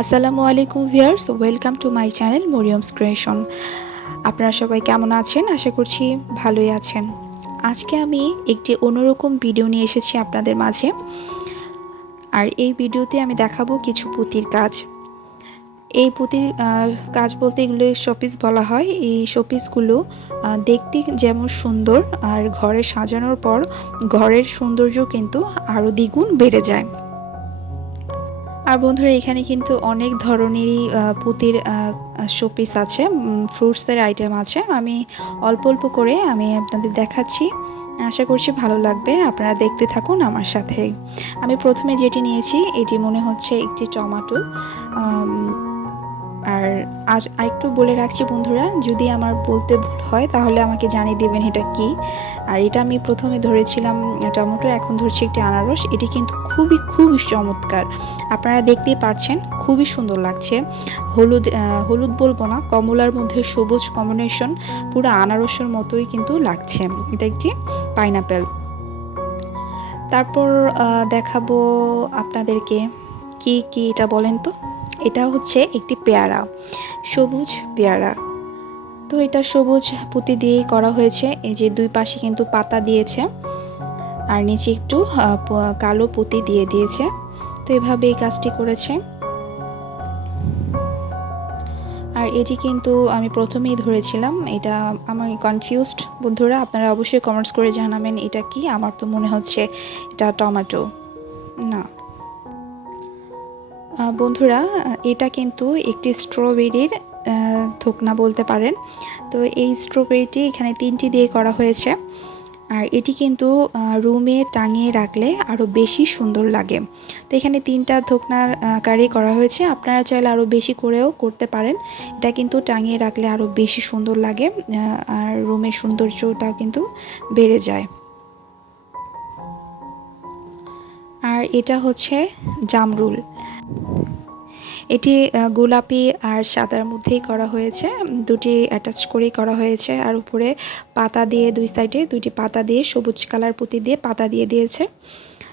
আসসালামু আলাইকুম viewers, welcome to my channel Maryam's creation. আপনারা সবাই কেমন আছেন? আশা করছি ভালোই আছেন। আজকে আমি একটি অন্যরকম ভিডিও নিয়ে এসেছি আপনাদের মাঝে। আর এই ভিডিওতে আমি দেখাবো কিছু পুঁতির কাজ। এই পুঁতির কাজ বলতে এগুলো শোপিস বলা হয়। এই শোপিসগুলো দেখতে যেমন সুন্দর, আর ঘরে সাজানোর পর ঘরের সৌন্দর্য কিন্তু আরও দ্বিগুণ বেড়ে যায়। আর বন্ধুরা, এখানে কিন্তু অনেক ধরনেরই পুঁতির শোপিস আছে, ফ্রুটসের আইটেম আছে। আমি অল্প অল্প করে আমি আপনাদের দেখাচ্ছি, আশা করছি ভালো লাগবে। আপনারা দেখতে থাকুন আমার সাথে। আমি প্রথমে যেটি নিয়েছি এটি মনে হচ্ছে একটি টমেটো। আর আরেকটু বলে রাখছি বন্ধুরা, যদি আমার বলতে ভুল হয় তাহলে আমাকে জানিয়ে দেবেন এটা কি। আর এটা আমি প্রথমে ধরেছিলাম টমেটো, এখন ধরছি একটি আনারস। এটি কিন্তু খুবই খুবই চমৎকার, আপনারা দেখতেই পাচ্ছেন, খুবই সুন্দর লাগছে। হলুদ বলবো না, কমলার মধ্যে সবুজ কম্বিনেশন, পুরো আনারসের মতোই কিন্তু লাগছে। এটা একটি পাইনাপেল। তারপর দেখাবো আপনাদেরকে কি কি, এটা বলেন তো। এটা হচ্ছে একটি পেয়ারা, সবুজ পেয়ারা। তো এটা সবুজ পুঁতি দিয়েই করা হয়েছে। এই যে দুই পাশে কিন্তু পাতা দিয়েছে, আর নিচে একটু কালো পুঁতি দিয়ে দিয়েছে। তো এভাবে এই কাজটি করেছে। আর এটি কিন্তু আমি প্রথমেই ধরেছিলাম, এটা আমার কনফিউজড বন্ধুরা, আপনারা অবশ্যই কমেন্টস করে জানাবেন এটা কি। আমার তো মনে হচ্ছে এটা টমেটো না। বন্ধুরা, এটা কিন্তু একটি স্ট্রবেরির থোকনা বলতে পারেন। তো এই স্ট্রবেরিটি এখানে 3টি দিয়ে করা হয়েছে। আর এটি কিন্তু রুমে টাঙিয়ে রাখলে আরও বেশি সুন্দর লাগে। তো এখানে 3টা থোকনার আকারে করা হয়েছে, আপনারা চাইলে আরও বেশি করেও করতে পারেন। এটা কিন্তু টাঙিয়ে রাখলে আরও বেশি সুন্দর লাগে, আর রুমের সৌন্দর্যটাও কিন্তু বেড়ে যায়। আর এটা হচ্ছে জামরুল। এটি গোলাপি আর সাদার মধ্যেই করা হয়েছে, দুটি অ্যাটাচ করেই করা হয়েছে। আর উপরে পাতা দিয়ে, দুই সাইডে দুইটি পাতা দিয়ে, সবুজ কালার পুঁতি দিয়ে পাতা দিয়ে দিয়েছে।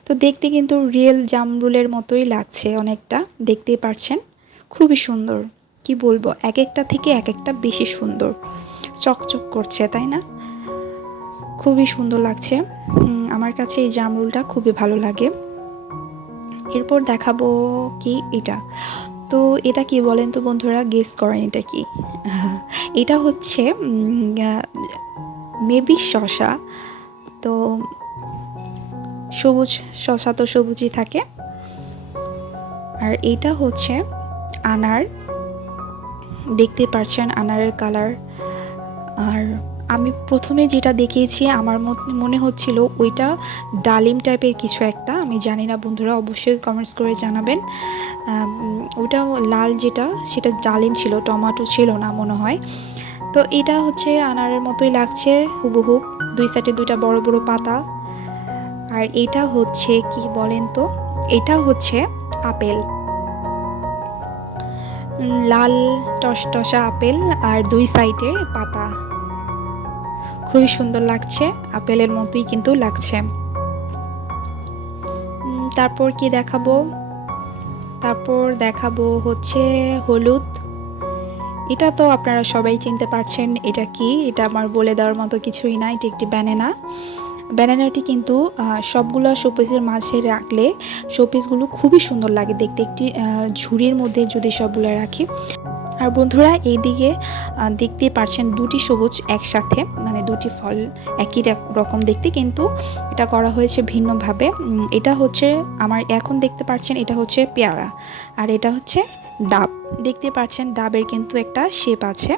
তো দেখতে কিন্তু রিয়েল জামরুলের মতোই লাগছে অনেকটা, দেখতেই পারছেন। খুবই সুন্দর, কি বলবো, এক একটা থেকে এক একটা বেশি সুন্দর, চকচক করছে, তাই না? খুবই সুন্দর লাগছে। আমার কাছে এই জামরুলটা খুবই ভালো লাগে। এরপর দেখাবো কি এটা। তো এটা কি বলেন তো বন্ধুরা, গেস করেন এটা কি। এটা হচ্ছে মেবি শসা। তো সবুজ শসা তো সবুজই থাকে। আর এটা হচ্ছে আনার, দেখতে পাচ্ছেন আনারের কালার। আর আমি প্রথমে যেটা দেখিয়েছি আমার মনে হচ্ছিল ওইটা ডালিম টাইপের কিছু একটা, আমি জানি না বন্ধুরা, অবশ্যই কমেন্টস করে জানাবেন। ওটা লাল যেটা, সেটা ডালিম ছিল, টমেটো ছিল না মনে হয়। তো এটা হচ্ছে আনারের মতোই লাগছে হুবহু, দুই সাইডে দুইটা বড় বড় পাতা। আর এটা হচ্ছে কি বলেন তো, এটা হচ্ছে আপেল, লাল টসটসা আপেল, আর দুই সাইডে পাতা। খুবই সুন্দর লাগছে, আপেলের মতোই কিন্তু লাগছে। তারপর কি দেখাবো, তারপর দেখাবো হচ্ছে হলুদ। এটা তো আপনারা সবাই চিনতে পারছেন এটা কি, এটা আমার বলে দেওয়ার মতো কিছুই না। এটি একটি ব্যানানা। ব্যানানাটি কিন্তু সবগুলো শোপিসের মাঝে রাখলে শোপিসগুলো খুবই সুন্দর লাগে দেখতে, একটি ঝুড়ির মধ্যে যদি সবগুলো রাখি। আর বন্ধুরা, এইদিকে দেখতেই পারছেন দুটি সবুজ একসাথে, মানে দুটি ফল একই রকম দেখতে, কিন্তু এটা করা হয়েছে ভিন্নভাবে। এটা হচ্ছে আমার এখন দেখতে পাচ্ছেন, এটা হচ্ছে পেয়ারা। আর এটা হচ্ছে ডাব। দেখতে পাচ্ছেন ডাবের কিন্তু একটা শেপ আছে,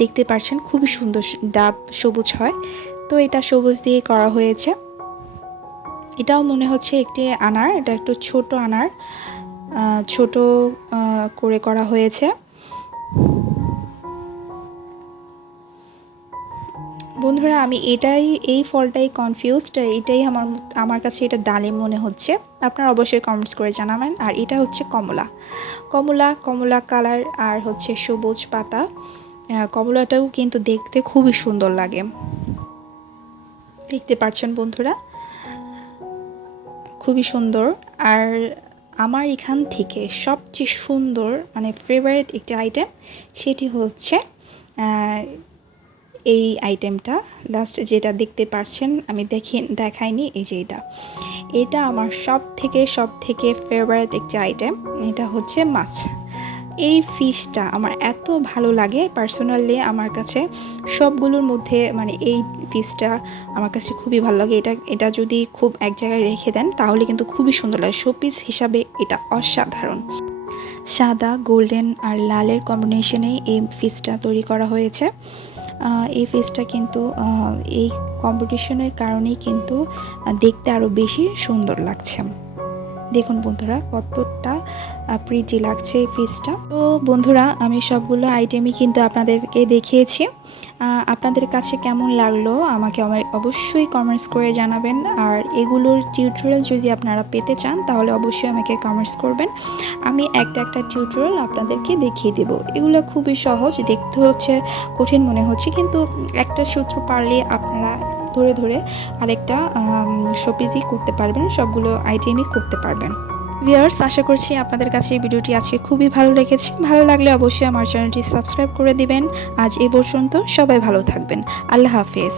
দেখতে পাচ্ছেন খুবই সুন্দর ডাব সবুজ হয়। তো এটা সবুজ দিয়ে করা হয়েছে। এটাও মনে হচ্ছে একটি আনার, এটা একটু ছোট আনার, ছোট করে করা হয়েছে। বন্ধুরা, আমি এই ফলটাই কনফিউজড, এটাই আমার কাছে এটা ডালিম মনে হচ্ছে। আপনারা অবশ্যই কমেন্টস করে জানাবেন। আর এটা হচ্ছে কমলা, কমলা কালার, আর হচ্ছে সবুজ পাতা। কমলাটাও কিন্তু দেখতে খুবই সুন্দর লাগে, দেখতে পাচ্ছেন বন্ধুরা, খুবই সুন্দর। আর আমার এখান থেকে সবচেয়ে সুন্দর মানে ফেভারিট একটি আইটেম, সেটি হচ্ছে এই আইটেমটা। লাস্ট যেটা দেখতে পাচ্ছেন, আমি দেখাইনি, এই যে এটা আমার সব থেকে ফেভারিট একটি আইটেম। এটা হচ্ছে মাছ। এই ফিশটা আমার এত ভালো লাগে পার্সোনালি, আমার কাছে সবগুলোর মধ্যে মানে এই ফিশটা আমার কাছে খুবই ভালো লাগে। এটা যদি খুব এক জায়গায় রেখে দেন তাহলে কিন্তু খুবই সুন্দর লাগে। শোপিস হিসাবে এটা অসাধারণ। সাদা, গোল্ডেন আর লালের কম্বিনেশনে এই ফিশটা তৈরি করা হয়েছে। এই ফিশটা কিন্তু এই কম্বিনেশনের কারণেই কিন্তু দেখতে আরও বেশি সুন্দর লাগছে। দেখুন বন্ধুরা কতটা প্রিটি লাগছে এই ফিশটা। তো বন্ধুরা, আমি সবগুলো আইটেমই কিন্তু আপনাদেরকে দেখিয়েছি। আপনাদের কাছে কেমন লাগলো আমাকে অবশ্যই কমেন্টস করে জানাবেন। আর এগুলোর টিউটোরিয়াল যদি আপনারা পেতে চান তাহলে অবশ্যই আমাকে কমেন্টস করবেন। আমি একটা টিউটোরিয়াল আপনাদেরকে দেখিয়ে দেব। এগুলো খুবই সহজ, দেখতে হচ্ছে কঠিন মনে হচ্ছে, কিন্তু একটা সূত্র পারলে আপনারা ধরে আরেকটা শোপিসই করতে পারবেন, সবগুলো আইটেমই করতে পারবেন। ভিউয়ার্স, আশা করছি আপনাদের কাছে এই ভিডিওটি আজকে খুবই ভালো লেগেছে। ভালো লাগলে অবশ্যই আমার চ্যানেলটি সাবস্ক্রাইব করে দিবেন। আজ এই পর্যন্ত, সবাই ভালো থাকবেন। আল্লাহ হাফেজ।